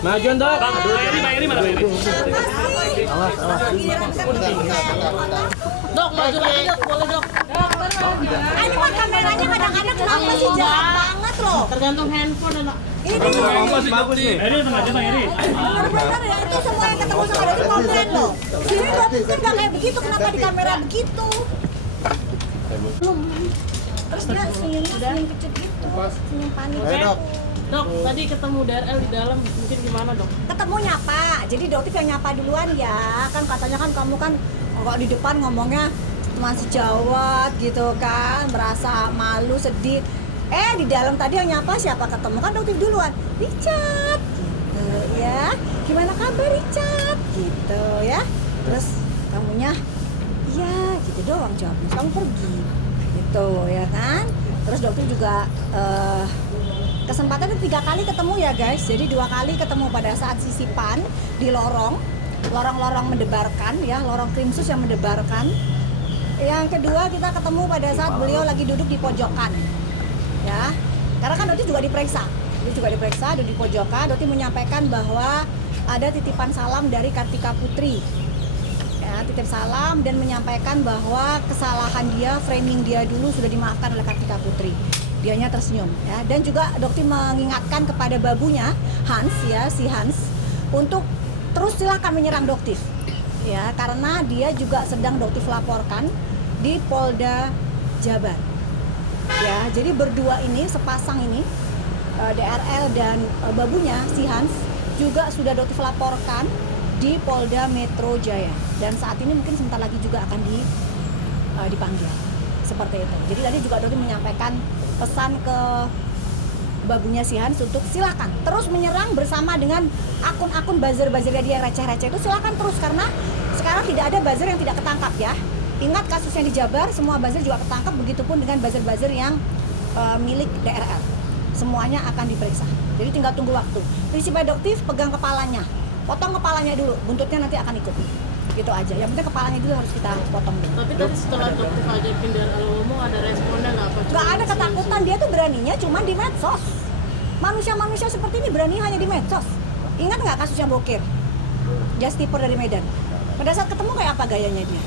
Majuan dok. Bang, Bang Eri mana Bang Eri? Awas. Dok, maju lagi dok, boleh dok. Ini mah kameranya kadang-kadang kenapa sih jahat banget loh. Tergantung handphone anak. Ini Bagus nih. Eri tengah aja Bang Eri. benar-benar ya, itu semua yang ketemu sama Dodi komplain loh. Sini Dodi kan gak kayak begitu, kenapa di kamera begitu? Terus dia senyum kecil gitu, senyum panik. Dok, tadi ketemu DRL di dalam, mungkin gimana dok? Ketemu nyapa, jadi Doktif yang nyapa duluan ya. Kan katanya kan kamu kan kok di depan ngomongnya masih jawat gitu kan, merasa malu, sedih. Di dalam tadi yang nyapa siapa ketemu kan Doktif duluan. Richard, gitu ya. Gimana kabar Richard? Gitu ya. Terus kamunya, iya gitu doang jawabnya. Kamu pergi, gitu ya kan. Terus Doktif juga kesempatan 3 kali ketemu ya guys. Jadi 2 kali ketemu pada saat sisipan di lorong mendebarkan ya, lorong krimsus yang mendebarkan. Yang kedua kita ketemu pada saat beliau lagi duduk di pojokan. Ya. Karena kan Doti juga diperiksa. Duduk di pojokan. Doti menyampaikan bahwa ada titipan salam dari Kartika Putri. Ya, titip salam dan menyampaikan bahwa kesalahan dia, framing dia dulu sudah dimaafkan oleh Kartika Putri. Dianya tersenyum ya, dan juga Dokti mengingatkan kepada babunya Hans ya, si Hans untuk terus silahkan menyerang Doktif ya, karena dia juga sedang Doktif laporkan di Polda Jabar ya. Jadi berdua ini, sepasang ini, DRL dan babunya si Hans juga sudah Doktif laporkan di Polda Metro Jaya, dan saat ini mungkin sebentar lagi juga akan dipanggil seperti itu. Jadi tadi juga Dokti menyampaikan pesan ke babunya si Hans untuk silakan terus menyerang bersama dengan akun-akun buzzer-buzzernya dia yang receh-receh itu, silakan terus, karena sekarang tidak ada buzzer yang tidak ketangkap ya. Ingat kasusnya di Jabar, semua buzzer juga ketangkap, begitupun dengan buzzer-buzzer yang milik DRL. Semuanya akan diperiksa. Jadi tinggal tunggu waktu. Prinsip Doktif, pegang kepalanya, potong kepalanya dulu, buntutnya nanti akan ikut. Gitu aja. Yang penting kepalanya dulu harus kita potong dulu. Tapi tadi setelah Doktif ajakin DRL ngomong, ada responnya nggak apa? Gak ada ketakutan, dia tuh beraninya cuma di medsos. Manusia-manusia seperti ini berani hanya di medsos. Ingat nggak kasusnya Bokir? Just tipper dari Medan. Pada saat ketemu kayak apa gayanya dia?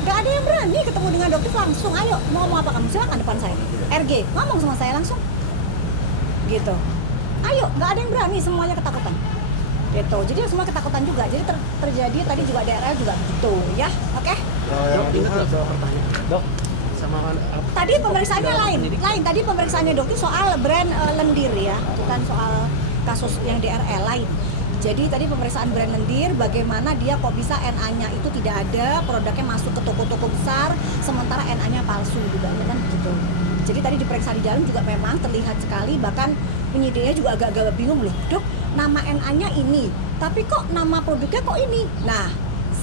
Gak ada yang berani ketemu dengan Doktif langsung. Ayo, mau ngomong apa kamu? Silakan depan saya. RG, ngomong sama saya langsung. Gitu. Ayo, gak ada yang berani, semuanya ketakutan. Gitu. Jadi semua ketakutan juga. Jadi terjadi tadi juga DRL juga begitu ya. Oke? Dok, ingat nggak soal pertanyaan? Dok, sama Tadi pemeriksaannya lain. Tadi pemeriksaannya Doktif soal brand lendir ya, bukan soal kasus yang DRL lain. Jadi tadi pemeriksaan brand lendir, bagaimana dia kok bisa NA-nya itu tidak ada, produknya masuk ke toko-toko besar, sementara NA-nya palsu juga kan gitu. Jadi tadi diperiksa di dalam juga memang terlihat sekali, bahkan penyidiknya juga agak-agak bingung loh, Dok, nama NA-nya ini, tapi kok nama produknya kok ini? Nah,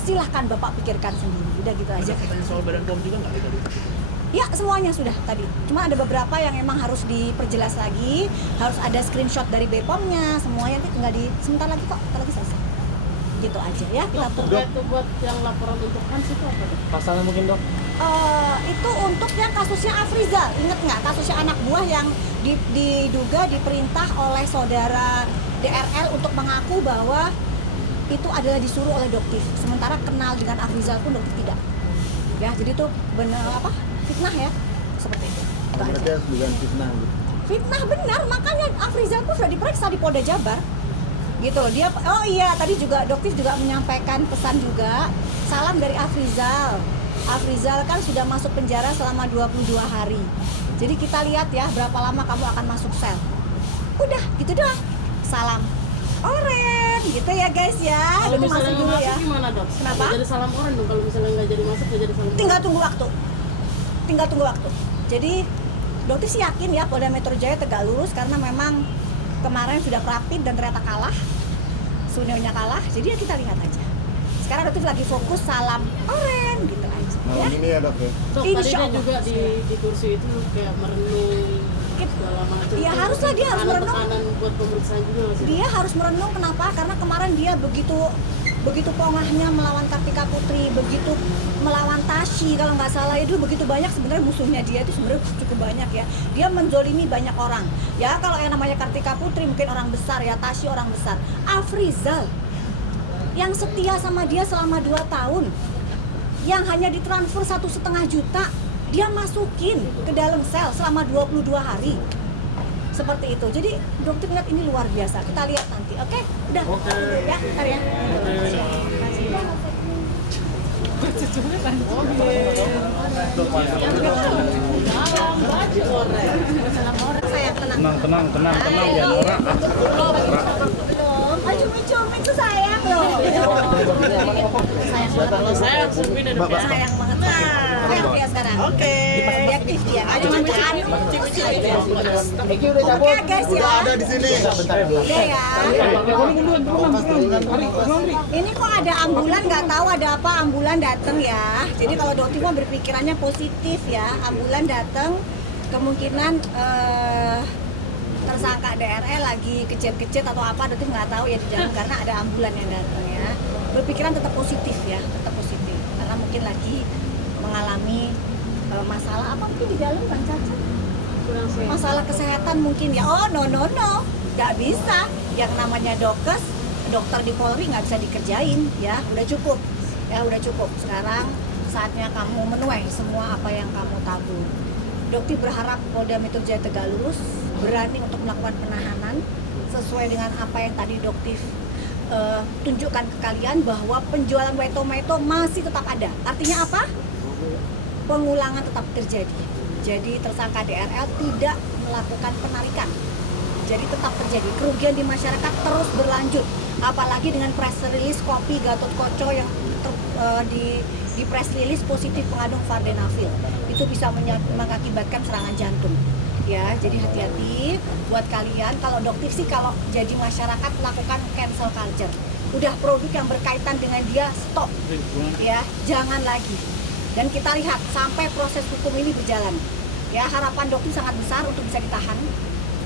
silahkan Bapak pikirkan sendiri, udah gitu aja. Ada pertanyaan soal badan POM juga nggak tadi? Ya, semuanya sudah tadi. Cuma ada beberapa yang emang harus diperjelas lagi, harus ada screenshot dari BPOM-nya, semuanya itu tinggal sebentar lagi kok, sebentar lagi selesai. Gitu aja ya, kita tunggu. Itu buat yang laporan untuk Hans itu apa dok? pasalnya mungkin dok. Itu untuk yang kasusnya Afrizal, inget nggak kasusnya anak buah yang diduga diperintah oleh saudara DRL untuk mengaku bahwa itu adalah disuruh oleh Doktif, sementara kenal dengan Afrizal pun Doktif tidak. Ya, jadi itu benar apa? Fitnah ya, seperti itu. Berarti harus dugaan fitnah gitu. Fitnah benar, makanya Afrizal pun sudah diperiksa di Polda Jabar. Gitu loh, dia, oh iya tadi juga Doktif juga menyampaikan pesan juga, salam dari Afrizal. Afrizal kan sudah masuk penjara selama 22 hari. Jadi kita lihat ya berapa lama kamu akan masuk sel. Udah, gitu doang. Salam oren, gitu ya guys ya. Kalau Itu misalnya masuk dulu nggak ya. masuk gimana dok? Kenapa? Jadi salam orang dong, kalau misalnya nggak jadi masuk, nggak jadi salam orang. Tinggal tunggu waktu. Jadi Doktif sih yakin ya Polda Metro Jaya tegak lurus, karena memang kemarin sudah rapid dan ternyata kalah, Sunyonya kalah. Jadi ya kita lihat aja. Sekarang Doktif lagi fokus salam oren gitu aja. Malam ini ya dok ya. Dok, tadi Insya dia Allah. juga di kursi itu kayak merenung segala macam. Ya, haruslah dia harus Ada merenung. tekanan buat pemeriksaan juga nggak sih? Dia harus merenung, kenapa? Karena kemarin dia begitu begitu pongahnya melawan Kartika Putri, begitu melawan Tasya kalau nggak salah, itu begitu banyak sebenarnya musuhnya dia itu sebenarnya cukup banyak ya. Dia menzolimi banyak orang. Ya kalau yang namanya Kartika Putri mungkin orang besar ya, Tasya orang besar. Afrizal yang setia sama dia selama 2 tahun, yang hanya ditransfer 1,5 juta, dia masukin ke dalam sel selama 22 hari. Seperti itu. Jadi dokter lihat ini luar biasa. Kita lihat nanti. Oke? Udah. Oke. Ya, bentar ya. Sayang, tenang. Tenang ya Nora. Belum. Cumi-cumi tuh sayang loh. Kalau saya langsung pindah dong ya. Sayang banget. Sayang dia sekarang. Oke. Reaktif dia. Oke guys ya. Udah ada di sini. Udah ya. Ini kok ada ambulan, nggak tahu ada apa, ambulan datang ya. Jadi kalau dokter mah berpikirannya positif ya. Ambulan datang, kemungkinan tersangka DRL lagi kecet-kecet atau apa, dokter nggak tahu ya di dalam karena ada ambulan yang datang ya. Berpikiran tetap positif ya, tetap positif. Karena mungkin lagi mengalami masalah apa mungkin di dalam kan Caca? Masalah kesehatan mungkin ya. Oh no, nggak bisa. Yang namanya dokter di Polri nggak bisa dikerjain ya. Udah cukup ya, udah cukup. Sekarang saatnya kamu menuai semua apa yang kamu tabur. Dokter berharap Polda Metro Jaya Tegalurus berani untuk melakukan penahanan sesuai dengan apa yang tadi dokter tunjukkan ke kalian, bahwa penjualan white tomato masih tetap ada. Artinya apa? Pengulangan tetap terjadi. Jadi tersangka DRL tidak melakukan penarikan. Jadi tetap terjadi. Kerugian di masyarakat terus berlanjut. Apalagi dengan press release kopi Gatot Koco yang di press release positif mengandung vardenafil. Itu bisa mengakibatkan serangan jantung. Ya, jadi hati-hati buat kalian. Kalau dokter sih kalau jadi masyarakat melakukan cancel culture. Udah produk yang berkaitan dengan dia stop. Ya, jangan lagi. Dan kita lihat sampai proses hukum ini berjalan. Ya, harapan dokter sangat besar untuk bisa ditahan.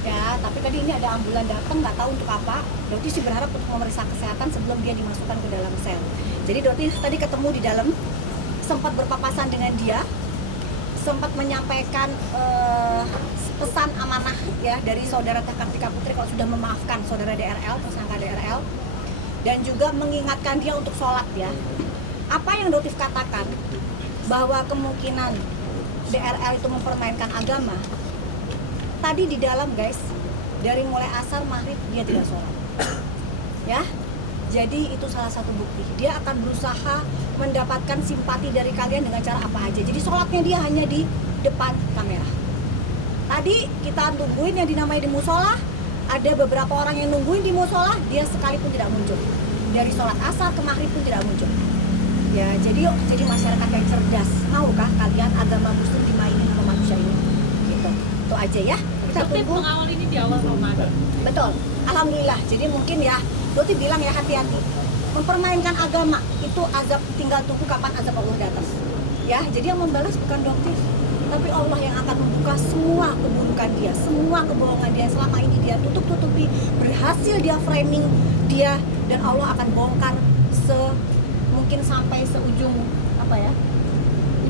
Ya, tapi tadi ini ada ambulan datang, nggak tahu untuk apa. Dokter sih berharap untuk memeriksa kesehatan sebelum dia dimasukkan ke dalam sel. Jadi dokter tadi ketemu di dalam, sempat berpapasan dengan dia, sempat menyampaikan pesan amanah ya dari saudara Kartika Putri kalau sudah memaafkan saudara DRL, tersangka DRL, dan juga mengingatkan dia untuk sholat ya. Apa yang dokter katakan bahwa kemungkinan DRL itu mempermainkan agama. Tadi di dalam guys, dari mulai asar maghrib dia tidak sholat. Ya, jadi itu salah satu bukti. Dia akan berusaha mendapatkan simpati dari kalian dengan cara apa aja. Jadi sholatnya dia hanya di depan kamera. Tadi kita tungguin yang dinamai di musola, ada beberapa orang yang nungguin di musola, dia sekalipun tidak muncul. Dari sholat asar ke maghrib pun tidak muncul. Ya, jadi yuk jadi masyarakat yang cerdas. Maukah kalian agama muslim dimainin sama manusia ini? Gitu. Itu aja ya. Kita tunggu. Mengawal ini di awal Ramadan. Betul. Alhamdulillah. Jadi mungkin ya, Doti bilang ya hati-hati. Mempermainkan agama itu azab, tinggal tunggu kapan azab Allah datang. Ya, jadi yang membalas bukan dokter, tapi Allah yang akan membuka semua keburukan dia, semua kebohongan dia selama ini dia tutup-tutupi, berhasil dia framing dia, dan Allah akan bongkar mungkin sampai seujung apa ya,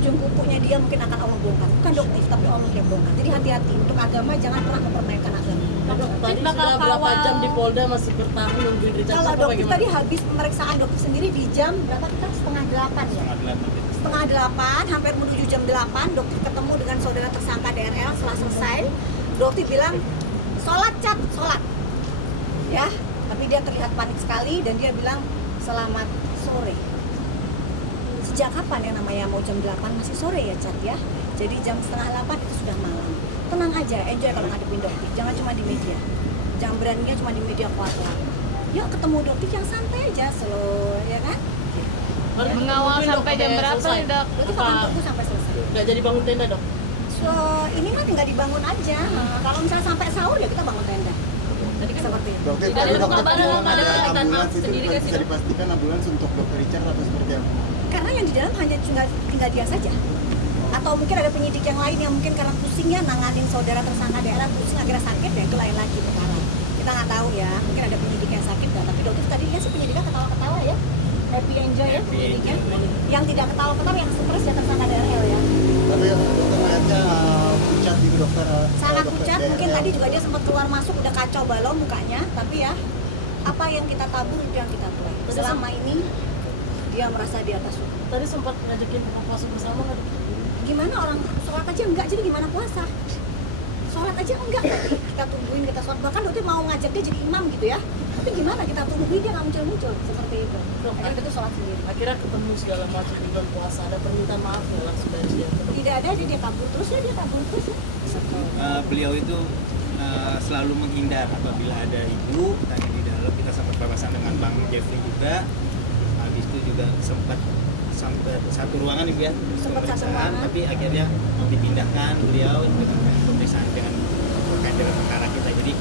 ujung kukunya dia mungkin akan Allah bongkar, bukan dokter tapi Allah yang bongkar. Jadi hati-hati untuk agama, jangan pernah mempermainkan agama. Tadi sudah berapa jam di Polda masih bertahan nungguin Richard? Kalau apa dokter bagaimana? tadi habis pemeriksaan dokter sendiri di jam berapa, kita 7:30 ya? 7:30, hampir menuju jam 8, dokter ketemu dengan saudara tersangka DRL. Setelah selesai, dokter bilang sholat Cat, sholat ya, tapi dia terlihat panik sekali dan dia bilang selamat sore. Sejak kapan yang namanya mau jam 8 masih sore ya Cat ya? Jadi jam 7:30 itu sudah malam. Tenang aja, enjoy kalau ngadepin dokter, jangan cuma di media, jangan beraninya cuma di media kuat-kuat. Yuk ketemu dokter yang santai aja, slow ya kan? Mengawal sampai jam berapa nih dok? Dokter akan tunggu sampai selesai. Nggak jadi bangun tenda dok? So, ini mah tinggal dibangun aja. Kalau misalnya sampai sahur ya kita bangun tenda. Tadi kan seperti itu. Dokter, Tidak tadi ada dokter kabar, bilang ada ada permintaan ambulans maaf itu sendiri nggak sih, bisa Dok? dipastikan ambulans untuk dokter Richard atau seperti apa? Karena yang di dalam hanya tinggal dia saja. Atau mungkin ada penyidik yang lain yang mungkin karena pusingnya nanganin saudara tersangka daerah, pusing akhirnya sakit ya, itu lain lagi perkara. Kita nggak tahu ya, mungkin ada penyidik yang sakit nggak, tapi dokter tadi ya sih penyidiknya ketawa-ketawa ya. happy enjoy ya Happy penyidikan. enjoy. Yang tidak ketawa-ketawa yang stres ya tersangka DRL ya. Tapi dokter melihatnya pucat gitu dokter. Sangat dokter pucat, mungkin DRL. tadi juga dia sempat keluar masuk udah kacau balau mukanya, tapi ya apa yang kita tabur itu yang kita tuai. Selama ini dia merasa di atas hukum. Tadi sempat ngajakin buka puasa bersama kan? Gimana orang sholat aja enggak, jadi gimana puasa? Sholat aja enggak, kita tungguin kita sholat. Bahkan waktu itu mau ngajak dia jadi imam gitu ya, tapi gimana kita tungguin dia nggak muncul-muncul seperti itu. Akhirnya kita sholat sendiri. Akhirnya ketemu segala macam di bulan puasa, ada permintaan maaf ya langsung dari dia. Tidak ada, dia kabur terus ya, dia kabur terus ya. Beliau itu selalu menghindar apabila ada ibu tanya di dalam. Kita sempat papasan dengan Bang Jeffrey juga. Habis itu juga sempat sampai satu ruangan ibu ya, Sempat satu pemeriksaan, ruangan. tapi akhirnya dipindahkan beliau dengan pemeriksaan dengan terkait dengan perkara kita. Jadi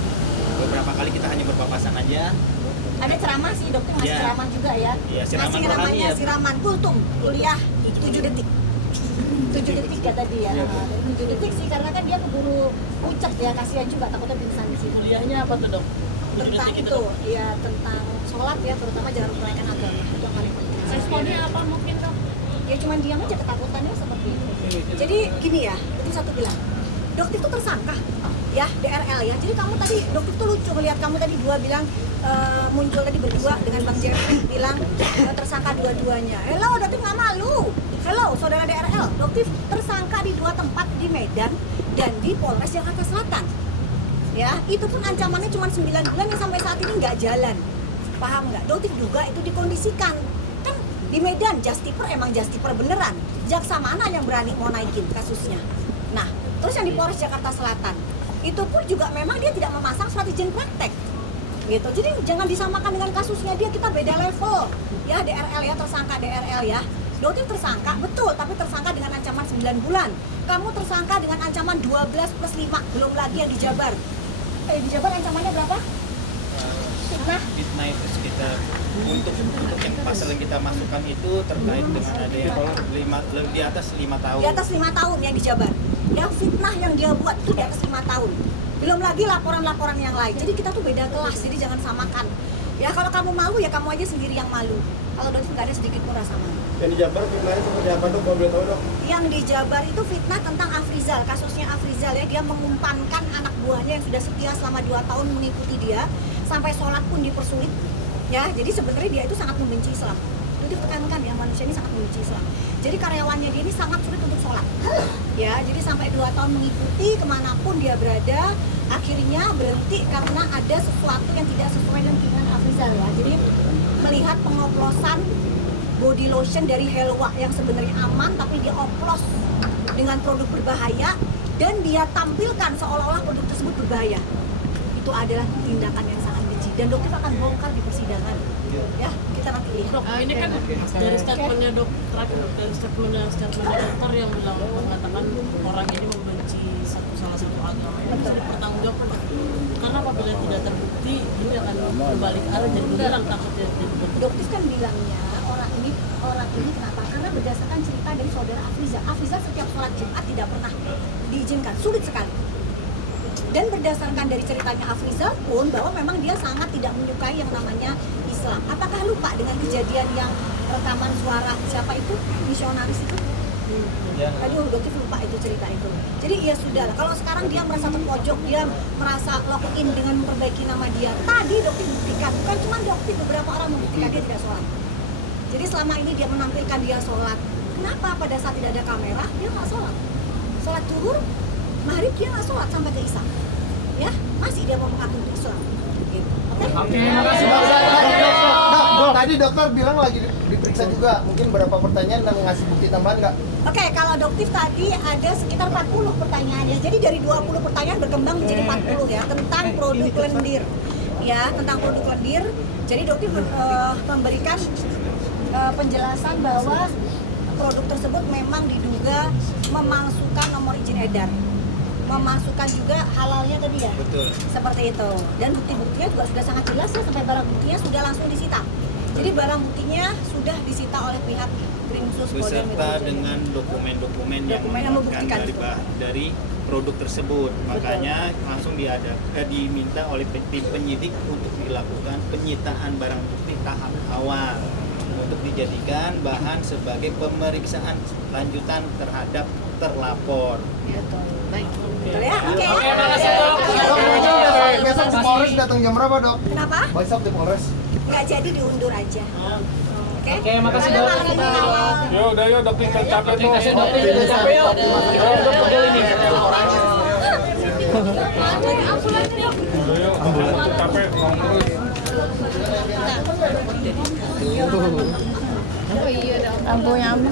beberapa kali kita hanya berpapasan aja. Ada ceramah sih, dokter ngasih Iya. ceramah juga ya. Iya, siraman Ngasih rohani namanya ya. siraman kultum, kuliah 7 detik. 7 detik kata dia. Iya, Nah, 7 detik sih karena kan dia keburu pucat ya, kasihan juga takutnya pingsan di sini. Kuliahnya apa tuh dok? Tentang itu, ya tentang sholat ya, terutama jangan menaikkan agama. Itu yang paling penting. Responnya apa mungkin dok? Ya cuman diam aja, ketakutannya seperti itu. Jadi gini ya, itu satu bilang, dokter itu tersangka ya DRL ya. Jadi kamu tadi dokter tuh lucu melihat kamu tadi dua bilang muncul tadi berdua dengan Bang Jeffrey bilang tersangka dua-duanya. Hello, dokter nggak malu. Hello, saudara DRL, dokter tersangka di 2 tempat di Medan dan di Polres Jakarta Selatan. Ya, itu pun ancamannya cuma 9 bulan yang sampai saat ini nggak jalan. Paham nggak? Dokter juga itu dikondisikan. Kan di Medan justiper emang justiper beneran. Jaksa mana yang berani mau naikin kasusnya? Nah, terus yang di Polres Jakarta Selatan itu pun juga memang dia tidak memasang surat izin praktek gitu. Jadi jangan disamakan dengan kasusnya dia, kita beda level ya. DRL ya, tersangka DRL ya. Dokter tersangka betul, tapi tersangka dengan ancaman 9 bulan. Kamu tersangka dengan ancaman 12 plus 5, belum lagi yang di Jabar. Di Jabar ancamannya berapa? Nah, Fitnah itu sekitar untuk yang pasal yang kita masukkan itu terkait dengan ada yang di atas 5 tahun. di atas 5 tahun yang di Jabar. Yang fitnah yang dia buat itu di atas 5 tahun. Belum lagi laporan-laporan yang lain. Jadi kita tuh beda kelas, jadi jangan samakan. Ya kalau kamu malu ya kamu aja sendiri yang malu. Kalau dokter nggak ada sedikit pun rasa malu. Yang di Jabar fitnahnya seperti apa dok? Kalau boleh tahu dok? Yang di Jabar itu fitnah tentang Afrizal, kasusnya Afrizal ya. Dia mengumpankan anak buahnya yang sudah setia selama 2 tahun mengikuti dia, sampai sholat pun dipersulit. Ya, jadi sebenarnya dia itu sangat membenci Islam. Itu ditekankan ya, manusia ini sangat membenci Islam. Jadi karyawannya dia ini sangat sulit untuk sholat. Ya, jadi sampai 2 tahun mengikuti kemanapun dia berada, akhirnya berhenti karena ada sesuatu yang tidak sesuai dengan keinginan Afrizal ya. Jadi melihat pengoplosan body lotion dari Helwa yang sebenarnya aman, tapi dia oplos dengan produk berbahaya dan dia tampilkan seolah-olah produk tersebut berbahaya. Itu adalah tindakan yang sangat keji dan dokter akan bongkar di persidangan. Ya, kita nanti lihat. Dok, ini kan dari statementnya dok terakhir, dari statementnya dokter yang bilang mengatakan orang ini membenci salah satu agama ini bisa dipertanggungjawabkan Pak. Karena apabila tidak terbukti ini akan berbalik arah jadi bumerang takutnya. Dokter kan bilangnya orang ini kenapa? Karena berdasarkan cerita dari saudara Afrizal. Afrizal setiap sholat Jumat tidak pernah diizinkan, sulit sekali. Dan berdasarkan dari ceritanya Afrizal pun bahwa memang dia sangat tidak menyukai yang namanya Islam. Apakah lupa dengan kejadian yang rekaman suara siapa itu misionaris itu? Aduh, dokter lupa itu cerita itu. Jadi ya sudah lah. Kalau sekarang dia merasa terpojok, dia merasa lock in dengan memperbaiki nama dia. Tadi dokter buktikan, bukan cuma dokter, beberapa orang membuktikan dia tidak sholat. Jadi selama ini dia menampilkan dia sholat. Kenapa pada saat tidak ada kamera dia nggak sholat? Sholat zuhur, maghrib dia nggak sholat sampai ke isya. Ya, masih dia mau mengaku Islam. Gitu. Oke? Dok, tadi dokter bilang lagi diperiksa juga. Mungkin berapa pertanyaan dan ngasih bukti tambahan nggak? Oke, kalau dokter tadi ada sekitar 40 pertanyaan ya. Jadi dari 20 pertanyaan berkembang menjadi 40 ya tentang produk lendir. Ya, tentang produk lendir. Jadi dokter memberikan penjelasan bahwa produk tersebut memang diduga memalsukan nomor izin edar. Memasukkan juga halalnya tadi ya? Betul. Seperti itu. Dan bukti-buktinya juga sudah sangat jelas ya, sampai barang buktinya sudah langsung disita. Jadi barang buktinya sudah disita oleh pihak Krimsus Polda Metro Beserta Jaya. dengan dokumen-dokumen yang Dokumen yang menguatkan membuktikan dari produk tersebut. Makanya langsung diminta oleh tim penyidik untuk dilakukan penyitaan barang bukti tahap awal. untuk dijadikan bahan sebagai pemeriksaan lanjutan terhadap terlapor. Betul ya? Oke. Besok di Polres datang jam berapa, Dok? Kenapa? Besok di Polres. Nggak jadi diundur aja. Oke? Oke, makasih, Dok. Yo, udah yuk, dokter capek tuh. Kasih dokter capek yuk. Dok, pegel ini. Udah yuk, dokter capek ngomong terus. Lampunya apa?